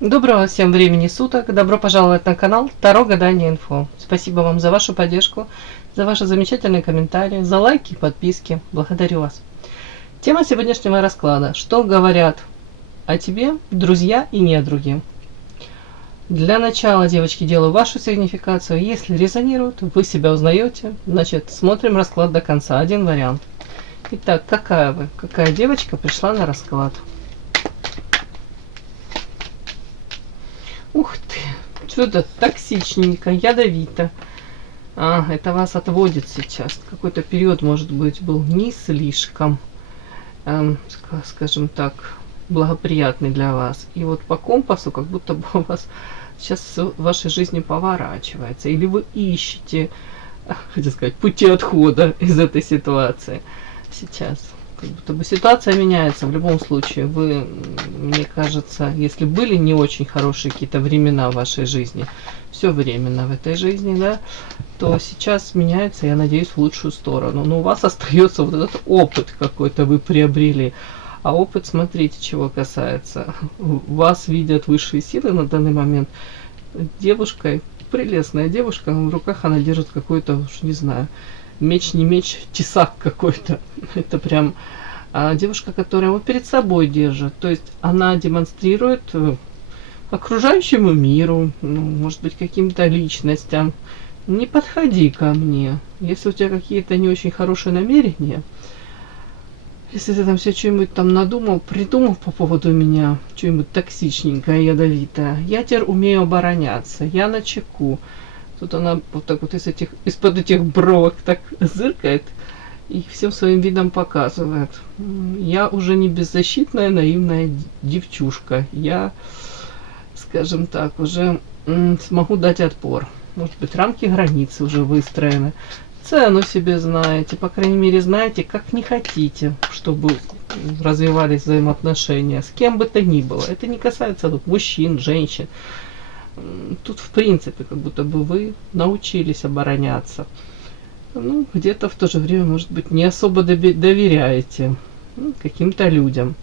Доброго всем времени суток. Добро пожаловать на канал Таро Гадание Инфо. Спасибо вам за вашу поддержку, за ваши замечательные комментарии, за лайки и подписки. Благодарю вас. Тема сегодняшнего расклада. Что говорят о тебе друзья и недруги? Для начала, девочки, делаю вашу сигнификацию. Если резонирует, вы себя узнаете, значит, смотрим расклад до конца. Один вариант. Итак, какая вы? Какая девочка пришла на расклад? Ух ты, что-то токсичненько, ядовито. Это вас отводит сейчас. Какой-то период, может быть, был не слишком, скажем так, благоприятный для вас. И вот по компасу, как будто бы у вас сейчас в вашей жизни поворачивается. Или вы ищете, хотел сказать, пути отхода из этой ситуации. Сейчас. Как будто бы ситуация меняется в любом случае. Вы, мне кажется, если были не очень хорошие какие-то времена в вашей жизни, все временно в этой жизни, да, то сейчас меняется, я надеюсь, в лучшую сторону. Но у вас остается вот этот опыт какой-то, вы приобрели. А опыт, смотрите, чего касается. Вас видят высшие силы на данный момент. Девушка, прелестная девушка, в руках она держит какой-то, уж не знаю, меч, не меч, тесак какой-то. Это прям девушка, которая вот перед собой держит. То есть она демонстрирует окружающему миру, может быть, каким-то личностям. Не подходи ко мне. Если у тебя какие-то не очень хорошие намерения, если ты там все что-нибудь там надумал, придумал по поводу меня, что-нибудь токсичненькое, ядовитое, я теперь умею обороняться, я начеку. Тут она вот так вот из-под этих бровок так зыркает и всем своим видом показывает. Я уже не беззащитная, наивная девчушка. Я, скажем так, уже смогу дать отпор. Может быть, рамки границы уже выстроены. Цену себе знаете, по крайней мере, знаете, как не хотите, чтобы развивались взаимоотношения. С кем бы то ни было. Это не касается тут мужчин, женщин. Тут, в принципе, как будто бы вы научились обороняться. Ну, где-то в то же время, может быть, не особо доверяете каким-то людям.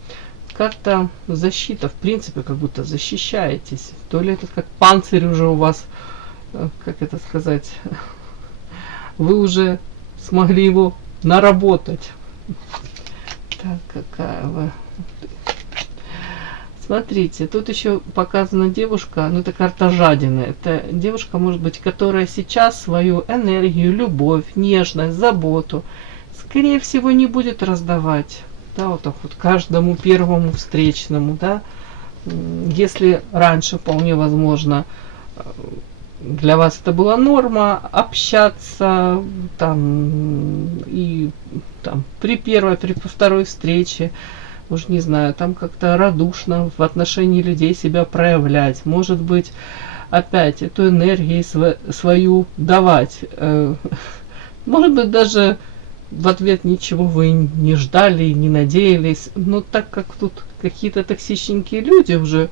Как-то защита, в принципе, как будто защищаетесь. То ли это как панцирь уже у вас, как это сказать, вы уже смогли его наработать. Так, какая вы... Смотрите, тут еще показана девушка, ну это карта жадины. Это девушка, может быть, которая сейчас свою энергию, любовь, нежность, заботу, скорее всего, не будет раздавать. Да, вот так вот каждому первому встречному, да. Если раньше вполне возможно для вас это была норма общаться там и там при первой, при второй встрече, уж не знаю, там как-то радушно в отношении людей себя проявлять. Может быть, опять эту энергию свою давать. Может быть, даже в ответ ничего вы не ждали, не надеялись. Но так как тут какие-то токсичненькие люди уже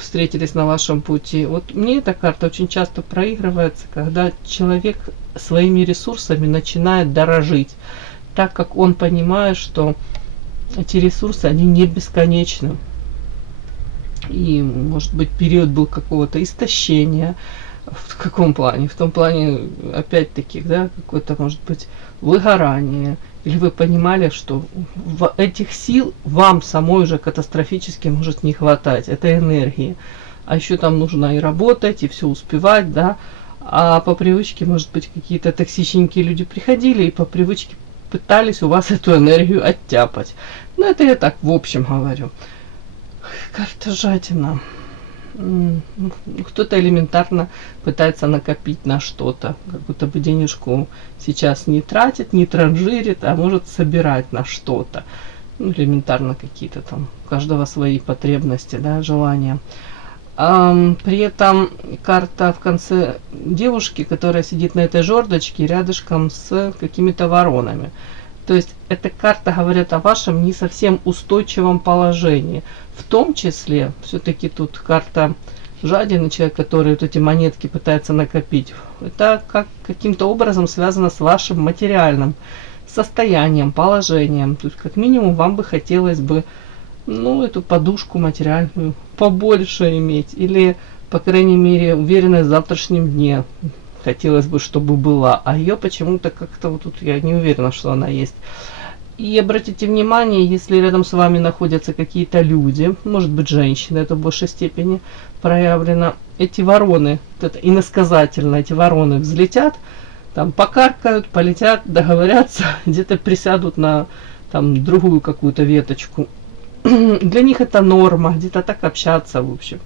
встретились на вашем пути, вот мне эта карта очень часто проигрывается, когда человек своими ресурсами начинает дорожить, так как он понимает, что эти ресурсы, они не бесконечны. И, может быть, период был какого-то истощения. В каком плане? В том плане, опять-таки, да, какое-то, может быть, выгорание. Или вы понимали, что этих сил вам самой уже катастрофически может не хватать, этой энергии. А еще там нужно и работать, и все успевать, да. А по привычке, может быть, какие-то токсичненькие люди приходили и по привычке пытались у вас эту энергию оттяпать. Ну, это я так в общем говорю. Карта жадина. Кто-то элементарно пытается накопить на что-то. Как будто бы денежку сейчас не тратит, не транжирит, а может собирать на что-то. Ну, элементарно какие-то там, у каждого свои потребности, да, желания. При этом карта в конце девушки, которая сидит на этой жердочке рядышком с какими-то воронами. То есть эта карта говорит о вашем не совсем устойчивом положении. В том числе, все-таки тут карта жадины, человек, который вот эти монетки пытается накопить. Это каким-то образом связано с вашим материальным состоянием, положением. То есть как минимум вам бы хотелось бы ну, эту подушку материальную побольше иметь. Или, по крайней мере, уверенность в завтрашнем дне. Хотелось бы, чтобы была. А ее почему-то как-то вот тут я не уверена, что она есть. И обратите внимание, если рядом с вами находятся какие-то люди, может быть женщины, это в большей степени проявлено, эти вороны, вот это иносказательно, эти вороны взлетят, там покаркают, полетят, договорятся, где-то присядут на там другую какую-то веточку. Для них это норма, где-то так общаться, в общем.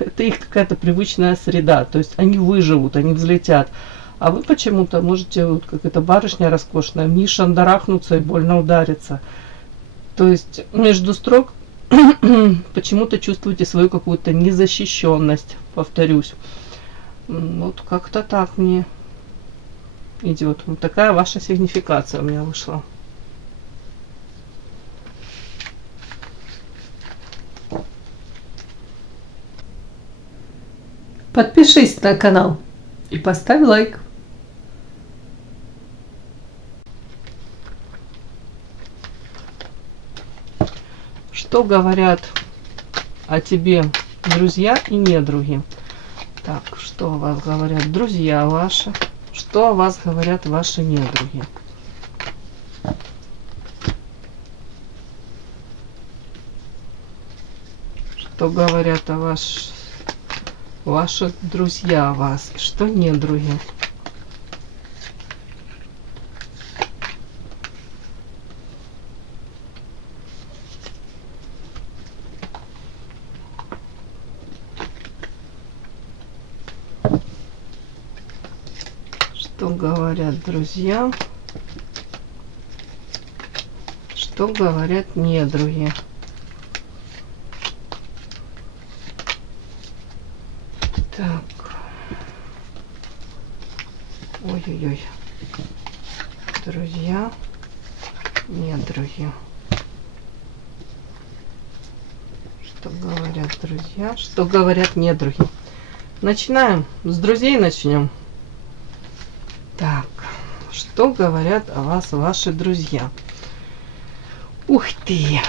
Это их какая-то привычная среда, то есть они выживут, они взлетят. А вы почему-то можете, вот как эта барышня роскошная, вниз шандарахнуться и больно удариться. То есть между строк почему-то чувствуете свою какую-то незащищенность, повторюсь. Вот как-то так мне идет. Вот такая ваша сигнификация у меня вышла. Подпишись на канал и поставь лайк. Что говорят о тебе друзья и недруги? Так, что о вас говорят друзья ваши? Что о вас говорят ваши недруги? Что говорят о ваши друзья о вас? Что недруги? Что говорят друзья? Что говорят недруги? Так. Ой-ой-ой. Друзья, недруги. Что говорят друзья? Что говорят недруги? Начинаем. С друзей начнем. Так. Что говорят о вас ваши друзья? Ух ты!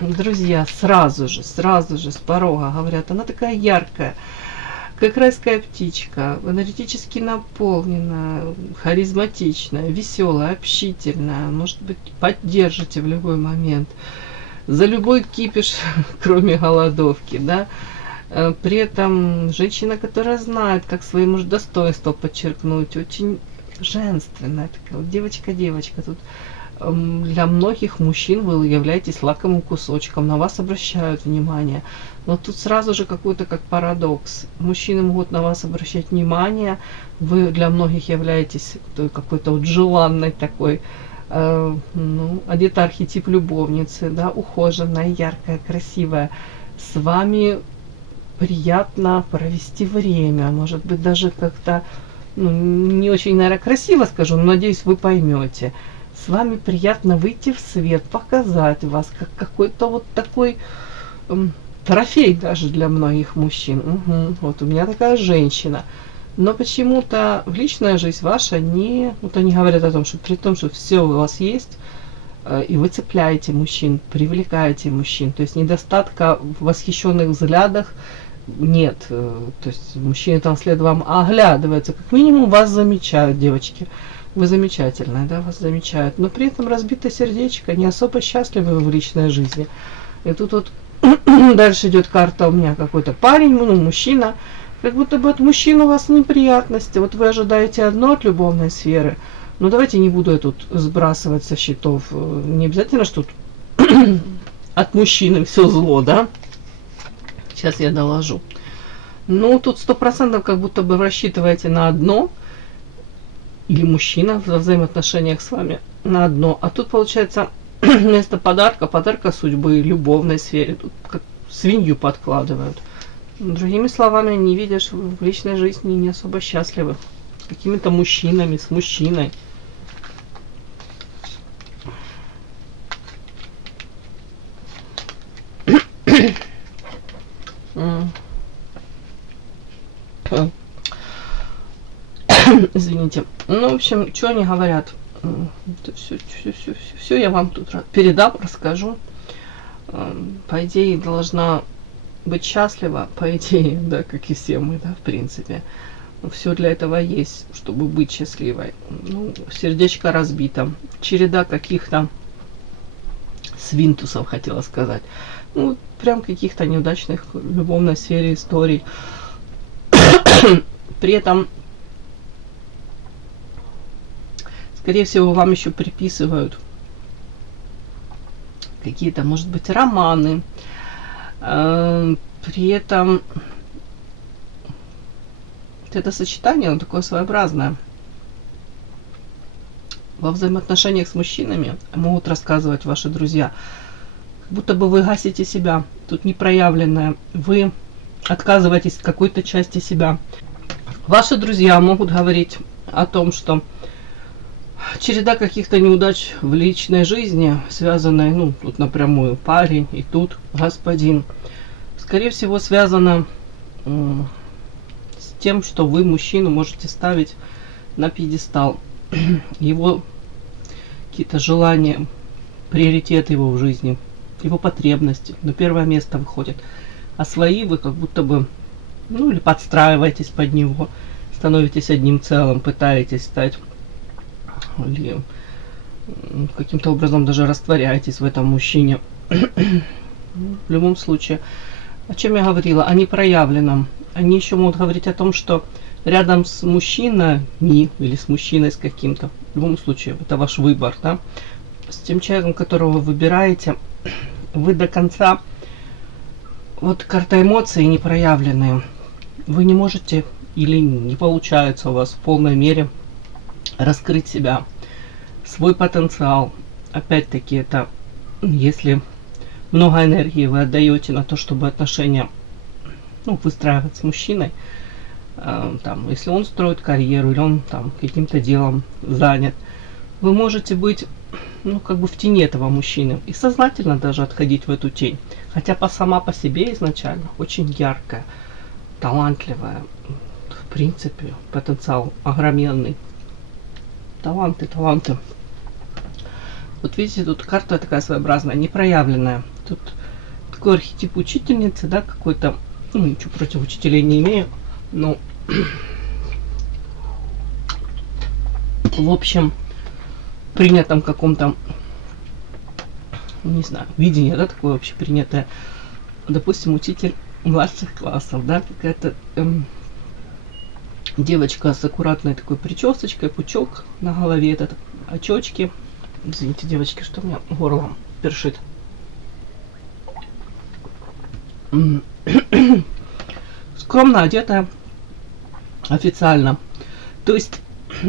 Друзья сразу же с порога говорят, она такая яркая, как райская птичка, энергетически наполненная, харизматичная, веселая, общительная, может быть, поддержите в любой момент, за любой кипиш, кроме голодовки, да. При этом женщина, которая знает, как свои достоинства подчеркнуть, очень женственная такая, вот девочка, тут для многих мужчин вы являетесь лакомым кусочком, на вас обращают внимание. Но тут сразу же какой-то как парадокс. Мужчины могут на вас обращать внимание, вы для многих являетесь какой-то вот желанной такой, одета архетип любовницы, да, ухоженная, яркая, красивая. С вами приятно провести время, может быть, даже как-то, не очень, наверное, красиво скажу, но надеюсь, вы поймете. С вами приятно выйти в свет, показать вас, как какой-то вот такой трофей даже для многих мужчин. Угу. Вот у меня такая женщина. Но почему-то в личная жизнь ваша не... Вот они говорят о том, что при том, что все у вас есть, и вы цепляете мужчин, привлекаете мужчин. То есть недостатка в восхищенных взглядах нет. То есть мужчины там вслед вам оглядываются. Как минимум вас замечают, девочки. Вы замечательная, да, вас замечают. Но при этом разбитое сердечко, не особо счастливы в личной жизни. И тут вот дальше идет карта у меня какой-то парень, мужчина. Как будто бы от мужчин у вас неприятности. Вот вы ожидаете одно от любовной сферы. Но давайте не буду я тут сбрасывать со счетов. Не обязательно, что тут от мужчины все зло, да? Сейчас я доложу. Ну, тут 100% как будто бы рассчитываете на одно. Или мужчина во взаимоотношениях с вами на одно. А тут получается вместо подарка судьбы, любовной сфере. Тут как свинью подкладывают. Другими словами, не видишь в личной жизни не особо счастливы. С какими-то мужчинами, с мужчиной. Извините. Ну, в общем, что они говорят? Все я вам тут передам, расскажу. по идее, должна быть счастлива, по идее, да, как и все мы, да, в принципе. Все для этого есть, чтобы быть счастливой. Ну, сердечко разбито. Череда каких-то свинтусов, хотела сказать. Ну, прям каких-то неудачных в любовной сфере историй. При этом, скорее всего, вам еще приписывают какие-то, может быть, романы. При этом это сочетание, оно такое своеобразное. Во взаимоотношениях с мужчинами могут рассказывать ваши друзья, как будто бы вы гасите себя, тут непроявленное, вы отказываетесь от какой-то части себя. Ваши друзья могут говорить о том, что череда каких-то неудач в личной жизни, связанная, ну, тут напрямую парень и тут господин, скорее всего, связана с тем, что вы мужчину можете ставить на пьедестал. Его какие-то желания, приоритеты его в жизни, его потребности на первое место выходят. А свои вы как будто бы, ну, или подстраиваетесь под него, становитесь одним целым, пытаетесь стать, или каким-то образом даже растворяетесь в этом мужчине. В любом случае, о чем я говорила? О непроявленном. Они еще могут говорить о том, что рядом с мужчиной или с мужчиной с каким-то, в любом случае, это ваш выбор, да? С тем человеком, которого вы выбираете, вы до конца, вот карта эмоций непроявленные, вы не можете или не получается у вас в полной мере раскрыть себя, свой потенциал. Опять-таки, это если много энергии вы отдаете на то, чтобы отношения, ну, выстраивать с мужчиной, там, если он строит карьеру или он там каким-то делом занят, вы можете быть, ну, как бы в тени этого мужчины и сознательно даже отходить в эту тень. Хотя сама по себе изначально очень яркая, талантливая, в принципе, потенциал огроменный. Таланты. Вот видите, тут карта такая своеобразная, непроявленная. Тут такой архетип учительницы, да, какой-то, ну, ничего против учителей не имею, но в общем, принятом каком-то, не знаю, видение, да, такое общепринятое. Допустим, учитель младших классов, да, какая-то девочка с аккуратной такой причесочкой, пучок на голове, этот очечки. Извините, девочки, что у меня горло першит. Скромно одетая, официально. То есть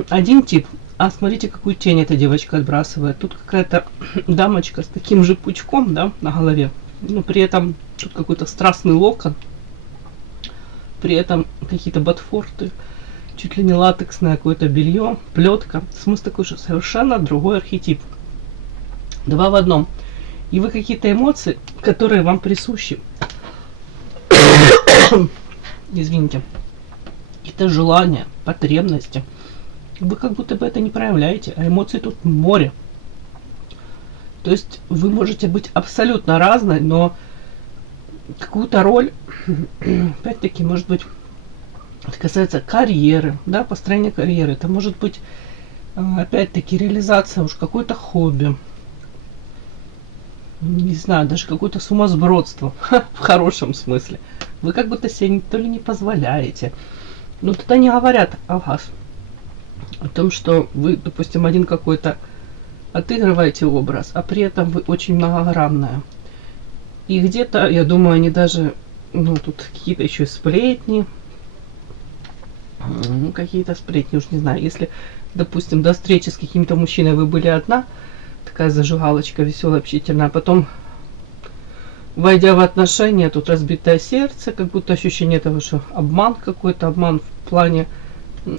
один тип. А смотрите, какую тень эта девочка отбрасывает. Тут какая-то дамочка с таким же пучком, да, на голове. Но при этом тут какой-то страстный локон. При этом какие-то ботфорты. Чуть ли не латексное какое-то белье, плетка. Смысл такой же, совершенно другой архетип. Два в одном. И вы какие-то эмоции, которые вам присущи. Извините. Какие-то желания, потребности. Вы как будто бы это не проявляете, а эмоций тут море. То есть вы можете быть абсолютно разной, но какую-то роль, опять-таки, может быть, это касается карьеры, да, построения карьеры. Это может быть, опять-таки, реализация уж какой-то хобби. Не знаю, даже какое-то сумасбродство, в хорошем смысле. Вы как будто себе то ли не позволяете. Но тогда не говорят о вас. О том, что вы, допустим, один какой-то отыгрываете образ, а при этом вы очень многогранная. И где-то, я думаю, они даже, ну, тут какие-то еще сплетни, ну, какие-то сплетни, уж не знаю. Если, допустим, до встречи с каким-то мужчиной вы были одна, такая зажигалочка веселая, общительная, а потом, войдя в отношения, тут разбитое сердце, как будто ощущение того, что обман какой-то, обман в плане,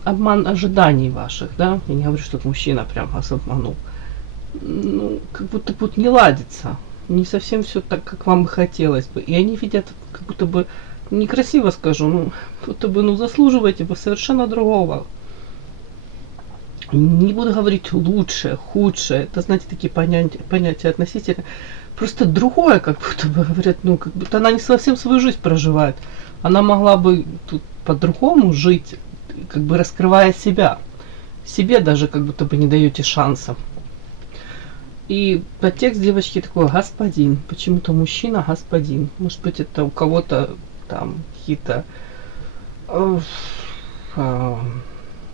обман ожиданий ваших, да, я не говорю, что мужчина прям вас обманул, ну, как будто вот не ладится, не совсем все так, как вам бы хотелось бы, и они видят, как будто бы, некрасиво скажу, ну, будто бы, ну, заслуживаете вы совершенно другого. Не буду говорить лучшее, худшее, это, знаете, такие понятия относительно. просто другое, как будто бы говорят, ну, как будто она не совсем свою жизнь проживает. Она могла бы тут по-другому жить, как бы раскрывая себя. Себе даже как будто бы не даете шанса. И подтекст девочки такой: господин. Почему-то мужчина господин. Может быть, это у кого-то там какие-то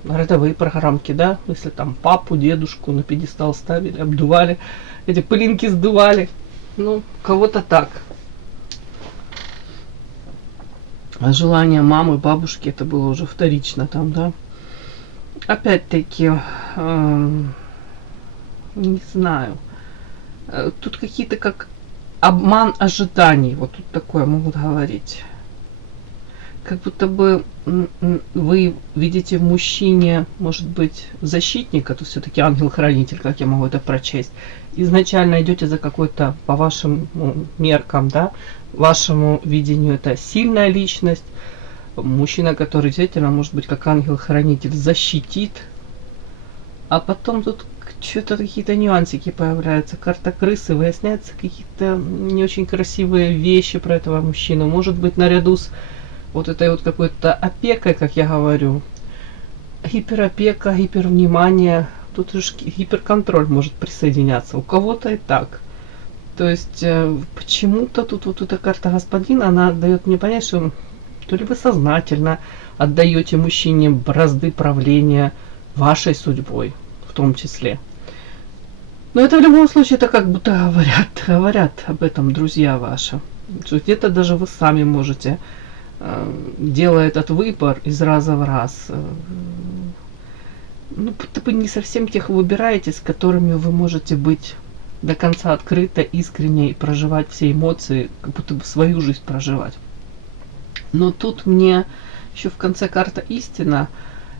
родовые программки, да? Если там папу, дедушку на пьедестал ставили, обдували, эти пылинки сдували. Ну, у кого-то так. А желание мамы, бабушки, это было уже вторично там, да? Опять-таки, не знаю. Тут какие-то как обман ожиданий. Вот тут такое могут говорить. Как будто бы вы видите в мужчине, может быть, защитника, то все-таки ангел-хранитель, как я могу это прочесть. Изначально идете за какой-то, по вашим меркам, да, вашему видению, это сильная личность. Мужчина, который действительно, может быть, как ангел-хранитель, защитит. А потом тут что-то какие-то нюансики появляются. Карта крысы, выясняются какие-то не очень красивые вещи про этого мужчину. Может быть, наряду с вот этой вот какой-то опекой, как я говорю. Гиперопека, гипервнимание. Тут уж гиперконтроль может присоединяться. У кого-то и так. То есть почему-то тут вот эта карта господина, она дает мне понять, что то ли вы сознательно отдаете мужчине бразды правления вашей судьбой, в том числе. Но это в любом случае, это как будто говорят об этом друзья ваши. Где-то даже вы сами можете, делая этот выбор из раза в раз, ну, будто бы не совсем тех выбираете, с которыми вы можете быть до конца открыто, искренне и проживать все эмоции, как будто бы свою жизнь проживать. Но тут мне еще в конце карта истина.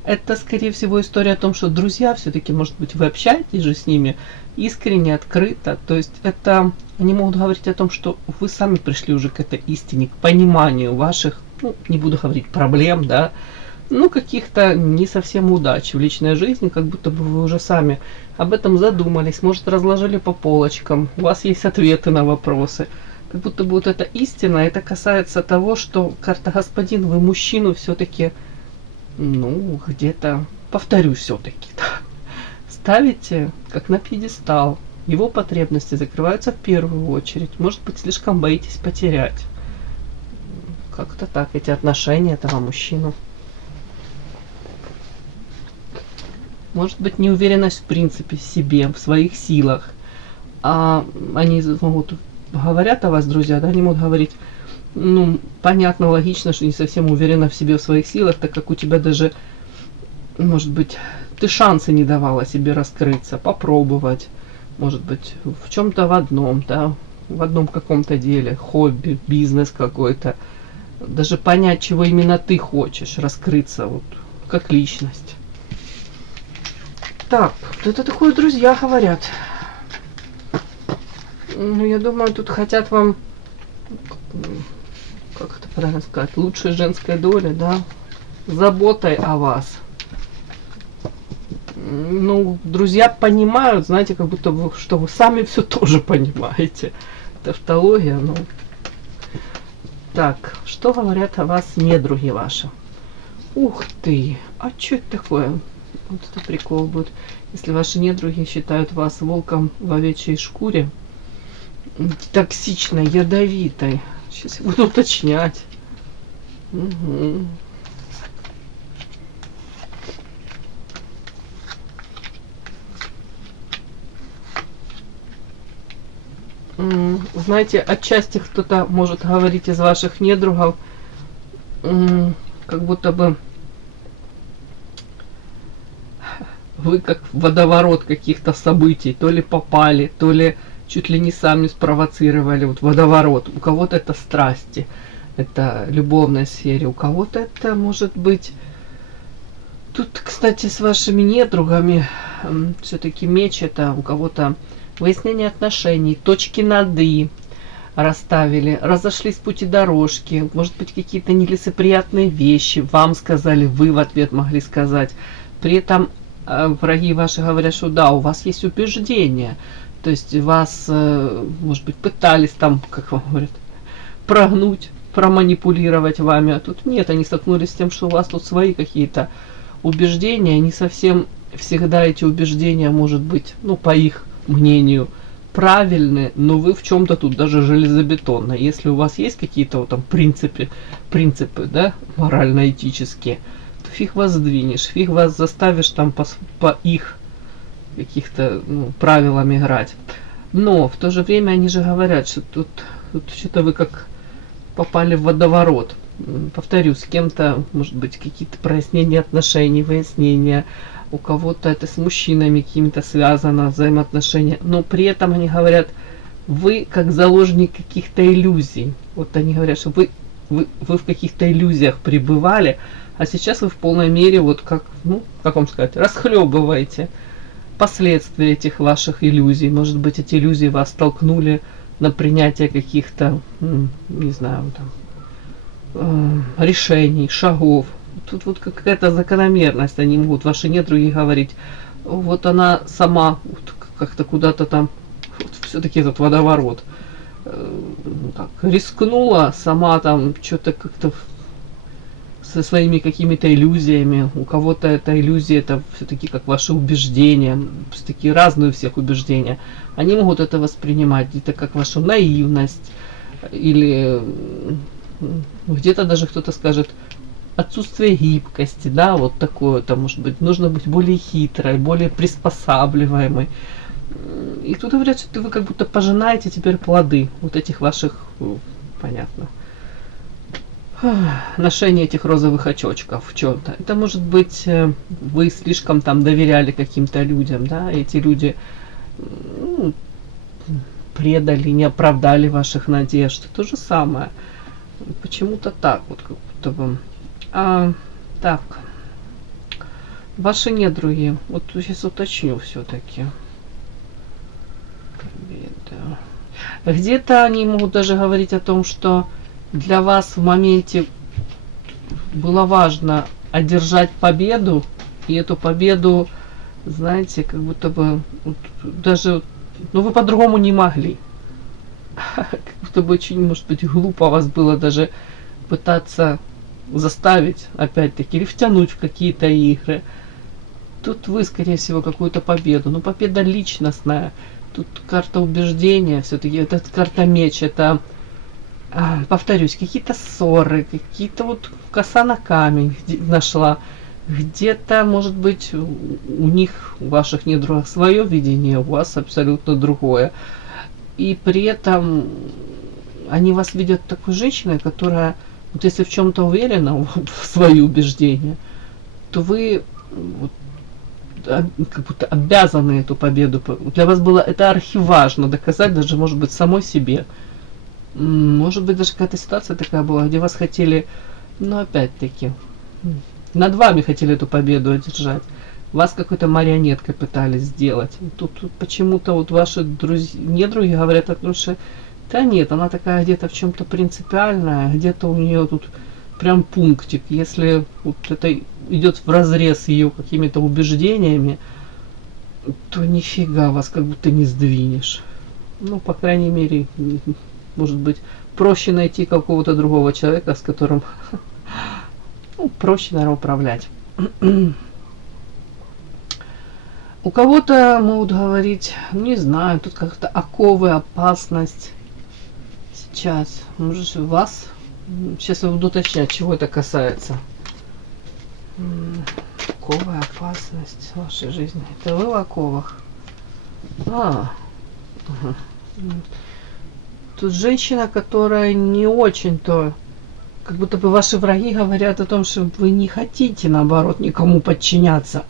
Это, скорее всего, история о том, что друзья все-таки, может быть, вы общаетесь же с ними искренне, открыто. То есть это они могут говорить о том, что вы сами пришли уже к этой истине, к пониманию ваших, ну, не буду говорить проблем, да, ну, каких-то не совсем удач в личной жизни, как будто бы вы уже сами об этом задумались, может, разложили по полочкам, у вас есть ответы на вопросы. Как будто бы вот эта истина, это касается того, что карта господин, вы мужчину все-таки, ну, где-то, повторюсь все-таки, да, ставите как на пьедестал. Его потребности закрываются в первую очередь. Может быть, слишком боитесь потерять. Как-то так, эти отношения этого мужчину. Может быть, неуверенность в принципе в себе, в своих силах. А они могут, говорят о вас, друзья, да, они могут говорить, ну, понятно, логично, что не совсем уверена в себе, в своих силах, так как у тебя даже, может быть, ты шансы не давала себе раскрыться, попробовать, может быть, в чем-то в одном, да, в одном каком-то деле, хобби, бизнес какой-то, даже понять, чего именно ты хочешь, раскрыться, вот, как личность. Так, это такое друзья говорят. Ну, я думаю, тут хотят вам, как это правильно сказать, лучшей женской доли, да, заботой о вас. Ну, друзья понимают, знаете, как будто вы, что вы сами все тоже понимаете. Тавтология, ну. Так, что говорят о вас недруги ваши? Ух ты, а что это такое? Вот это прикол будет. Если ваши недруги считают вас волком в овечьей шкуре, токсичной, ядовитой. Сейчас я буду уточнять. Угу. Знаете, отчасти кто-то может говорить из ваших недругов, как будто бы вы как в водоворот каких-то событий, то ли попали, то ли чуть ли не сами спровоцировали, вот водоворот. У кого-то это страсти, это любовная сфера, у кого-то это может быть... Тут, кстати, с вашими недругами все-таки меч, это у кого-то выяснение отношений, точки над «и» расставили, разошлись пути дорожки, может быть, какие-то нелицеприятные вещи вам сказали, вы в ответ могли сказать. При этом враги ваши говорят, что да, у вас есть убеждения. То есть вас, может быть, пытались там, как вам говорят, прогнуть, проманипулировать вами, а тут нет, они столкнулись с тем, что у вас тут свои какие-то убеждения, не совсем всегда эти убеждения, может быть, ну, по их мнению, правильные, но вы в чем-то тут даже железобетонно. Если у вас есть какие-то вот там принципы, да, морально-этические, то фиг вас сдвинешь, фиг вас заставишь там по их каких-то правилам играть. Но в то же время они же говорят, что тут что-то вы как попали в водоворот. Повторю, с кем-то, может быть, какие-то прояснения отношений, выяснения. У кого-то это с мужчинами какими-то связано, взаимоотношения. Но при этом они говорят, вы как заложник каких-то иллюзий. Вот они говорят, что вы в каких-то иллюзиях пребывали, а сейчас вы в полной мере, вот как вам сказать, расхлебываете последствия этих ваших иллюзий. Может быть, эти иллюзии вас толкнули на принятие каких-то, не знаю, там, решений, шагов. Тут вот какая-то закономерность, они могут, ваши недруги, говорить, вот она сама вот как-то куда-то там, вот все-таки этот водоворот, так, рискнула сама там что-то как-то со своими какими-то иллюзиями. У кого-то эта иллюзия, это все-таки как ваши убеждения, все-таки разные у всех убеждения. Они могут это воспринимать где-то как вашу наивность, или где-то даже кто-то скажет отсутствие гибкости, да, вот такое, там, может быть, нужно быть более хитрой, более приспосабливаемой. И тут говорят, что вы как будто пожинаете теперь плоды вот этих ваших, понятно, ношение этих розовых очочков в чем-то. Это может быть, вы слишком там доверяли каким-то людям, да, эти люди предали, не оправдали ваших надежд. То же самое. Почему-то так, вот как будто бы. Так. Ваши недруги. Вот сейчас уточню все-таки. Где-то они могут даже говорить о том, что для вас в моменте было важно одержать победу, и эту победу, знаете, как будто бы даже, вы по-другому не могли. Как будто бы очень, может быть, глупо вас было даже пытаться заставить, опять-таки, или втянуть в какие-то игры. Тут вы, скорее всего, какую-то победу. Но победа личностная. Тут карта убеждения, все-таки это карта меч, это, повторюсь, какие-то ссоры, какие-то вот коса на камень нашла. Где-то, может быть, у них, у ваших недругов свое видение, у вас абсолютно другое. И при этом они вас видят такой женщиной, которая, вот если в чем-то уверена, в свои убеждения, то вы вот, как будто обязаны эту победу. Для вас было это архиважно доказать, даже, может быть, самой себе. Может быть, даже какая-то ситуация такая была, где вас хотели, опять-таки, над вами хотели эту победу одержать. Вас какой-то марионеткой пытались сделать. Тут почему-то вот ваши недруги говорят о том, что да нет, она такая где-то в чем-то принципиальная, где-то у нее тут прям пунктик. Если вот это идет вразрез с ее какими-то убеждениями, то нифига вас как будто не сдвинешь. По крайней мере, может быть, проще найти какого-то другого человека, с которым проще, наверное, управлять. У кого-то могут говорить, не знаю, тут как-то оковы, опасность. Сейчас, может, вас, сейчас я буду уточнять, чего это касается. Оковы, опасность в вашей жизни. Это вы в оковах? Угу. Тут женщина, которая не очень-то, как будто бы ваши враги говорят о том, что вы не хотите, наоборот, никому подчиняться.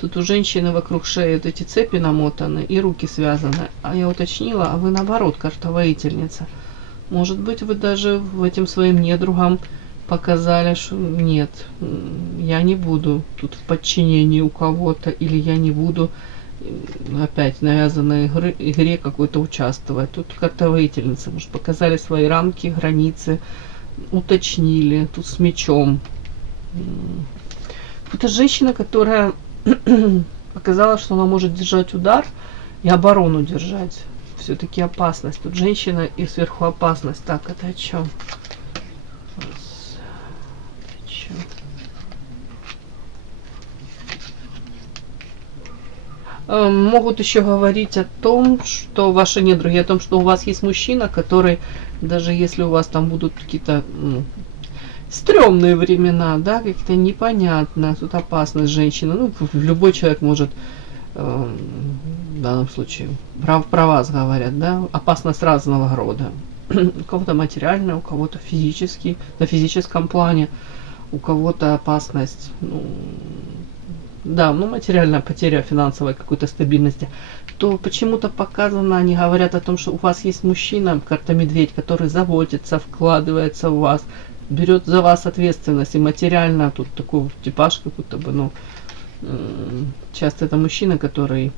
Тут у женщины вокруг шеи вот эти цепи намотаны и руки связаны. А я уточнила, а вы наоборот, карта воительница. Может быть, вы даже этим своим недругам показали, что нет, я не буду тут в подчинении у кого-то, или я не буду опять в навязанной игре какой-то участвовать. Тут карта воительница. Может, показали свои рамки, границы, уточнили. Тут с мечом. Это женщина, которая показала, что она может держать удар, и оборону держать. Все-таки опасность. Тут женщина и сверху опасность. Так, это о чем? Могут еще говорить о том, что ваши недруги, о том, что у вас есть мужчина, который, даже если у вас там будут какие-то стрёмные времена, да, как-то непонятно, тут опасность женщины, ну, любой человек может, в данном случае, про вас говорят, да, опасность разного рода. У кого-то материальная, у кого-то физический, на физическом плане, у кого-то опасность, ну, да, ну, материальная потеря финансовой какой-то стабильности, то почему-то показано, они говорят о том, что у вас есть мужчина, карта медведь, который заботится, вкладывается в вас, берет за вас ответственность и материально, тут такой типаж как будто бы, ну, часто это мужчина, который,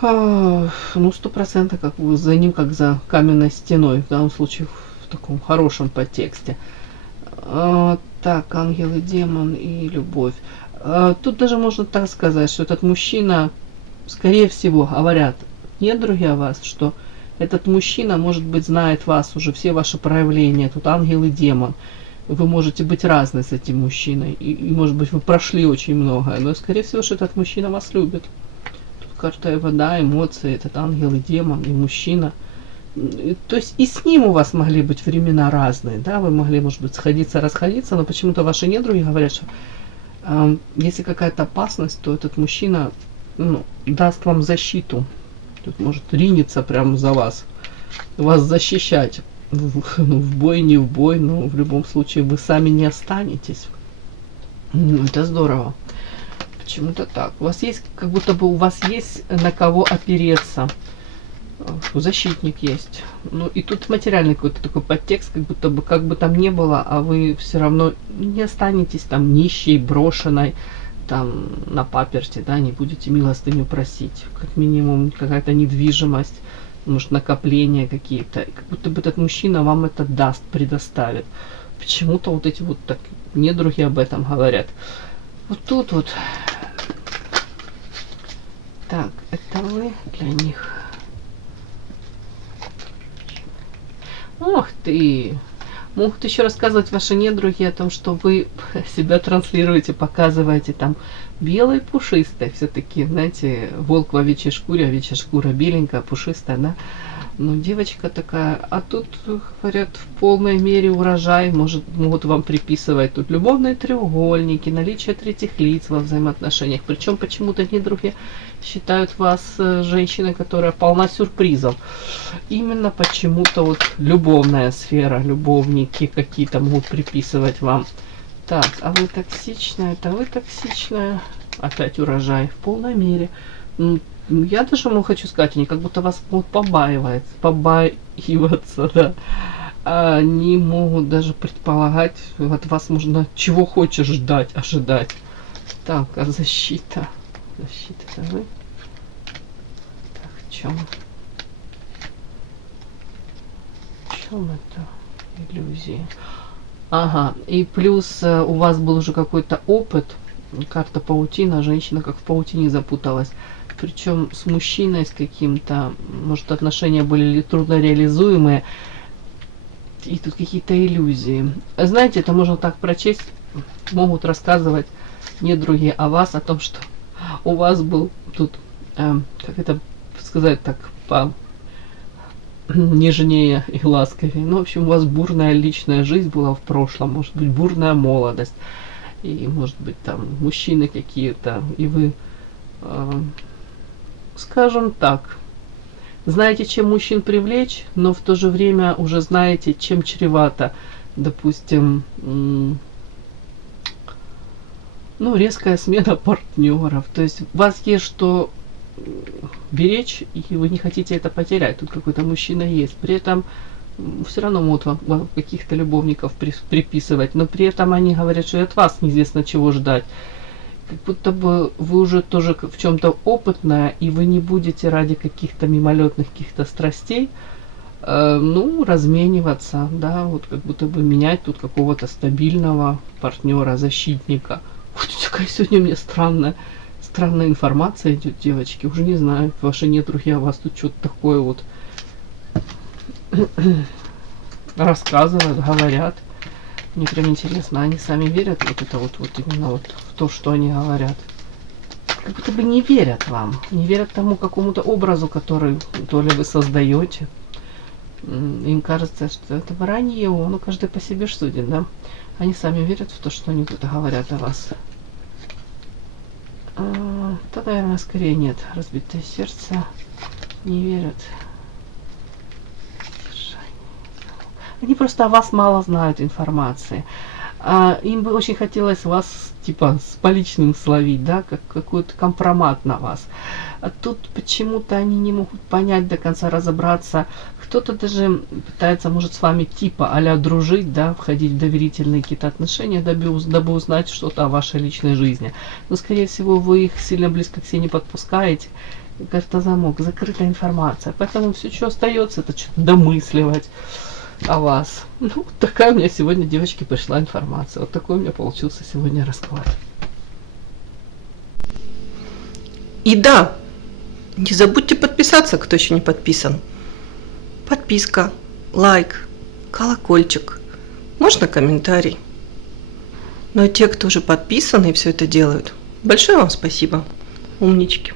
ну, 100% как бы за ним, как за каменной стеной, в данном случае в таком хорошем подтексте. Так, ангел и демон и любовь. Тут даже можно так сказать, что этот мужчина, скорее всего, говорят недруги о вас, что этот мужчина, может быть, знает вас уже, все ваши проявления. Тут ангел и демон. Вы можете быть разны с этим мужчиной. И может быть, вы прошли очень многое. Но, скорее всего, что этот мужчина вас любит. Тут карта и вода, эмоции, этот ангел и демон, и мужчина. То есть и с ним у вас могли быть времена разные. Да? Вы могли, может быть, сходиться, расходиться, но почему-то ваши недруги говорят, что если какая-то опасность, то этот мужчина, ну, даст вам защиту. Тут может ринется прямо за вас защищать. В бой, не в бой, но в любом случае вы сами не останетесь. Это здорово. Почему-то так. У вас есть, как будто бы у вас есть на кого опереться. Защитник есть. Ну и тут материальный какой-то такой подтекст, как бы там не было, а вы все равно не останетесь там нищей, брошенной, там на паперти, да, не будете милостыню просить. Как минимум какая-то недвижимость, может накопления какие-то. Как будто бы этот мужчина вам это даст, предоставит. Почему-то вот эти вот так недруги об этом говорят. Вот тут вот. Так, это вы для них. Ох ты! Могут еще рассказывать ваши недруги о том, что вы себя транслируете, показываете там белой, пушистой. Все-таки, знаете, волк в овечьей шкуре, овечья шкура беленькая, пушистая, да? Ну, девочка такая. А тут, говорят, в полной мере урожай могут вам приписывать. Тут любовные треугольники, наличие третьих лиц во взаимоотношениях. Причем почему-то недруги считают вас женщиной, которая полна сюрпризов. Именно почему-то вот любовная сфера, любовники какие-то могут приписывать вам. Так, а вы токсичная, это вы токсичная. Опять урожай в полной мере. Я даже хочу сказать, они как будто вас могут побаиваться, да. Они могут даже предполагать, от вас можно чего хочешь ждать, ожидать. Так, а защита? Защита это вы? Так, в чем? В чем это? Иллюзии. Ага, и плюс у вас был уже какой-то опыт. Карта паутина, женщина как в паутине запуталась. Причем с мужчиной, с каким-то, может, отношения были трудно реализуемые, и тут какие-то иллюзии. Знаете, это можно так прочесть, могут рассказывать недруги о вас, о том, что у вас был тут, как это сказать так, по нежнее и ласковее. Ну, в общем, у вас бурная личная жизнь была в прошлом, может быть, бурная молодость, и, может быть, там, мужчины какие-то, и вы... скажем так, знаете, чем мужчин привлечь, но в то же время уже знаете, чем чревато, допустим, ну, резкая смена партнеров. То есть вас есть что беречь, и вы не хотите это потерять. Тут какой-то мужчина есть. При этом все равно могут вам каких-то любовников приписывать, но при этом они говорят, что и от вас неизвестно чего ждать. Как будто бы вы уже тоже в чем-то опытная, и вы не будете ради каких-то мимолетных каких-то страстей, ну, размениваться, да, вот как будто бы менять тут какого-то стабильного партнера, защитника. Вот такая сегодня у меня странная информация идет, девочки. Уже не знаю, ваши недруги о вас тут что-то такое вот рассказывают, говорят. Мне прям интересно, они сами верят вот это вот именно вот в то, что они говорят? Как будто бы не верят вам, не верят тому какому-то образу, который то ли вы создаете. Им кажется, что это вранье, ну каждый по себе судит, да? Они сами верят в то, что они тут говорят о вас. Да, наверное, скорее нет. Разбитое сердце, не верят. Они просто о вас мало знают информации. Им бы очень хотелось вас, типа, с поличным словить, да, как какой-то компромат на вас. А тут почему-то они не могут понять, до конца разобраться. Кто-то даже пытается, может, с вами типа а-ля дружить, да, входить в доверительные какие-то отношения, дабы узнать что-то о вашей личной жизни. Но, скорее всего, вы их сильно близко к себе не подпускаете. Как-то замок, закрытая информация. Поэтому все, что остается, это что-то домысливать о вас. Ну, вот такая у меня сегодня, девочки, пришла информация. Вот такой у меня получился сегодня расклад. И да, не забудьте подписаться, кто еще не подписан. Подписка, лайк, колокольчик, можно комментарий. Ну а те, кто уже подписаны и все это делают, большое вам спасибо, умнички.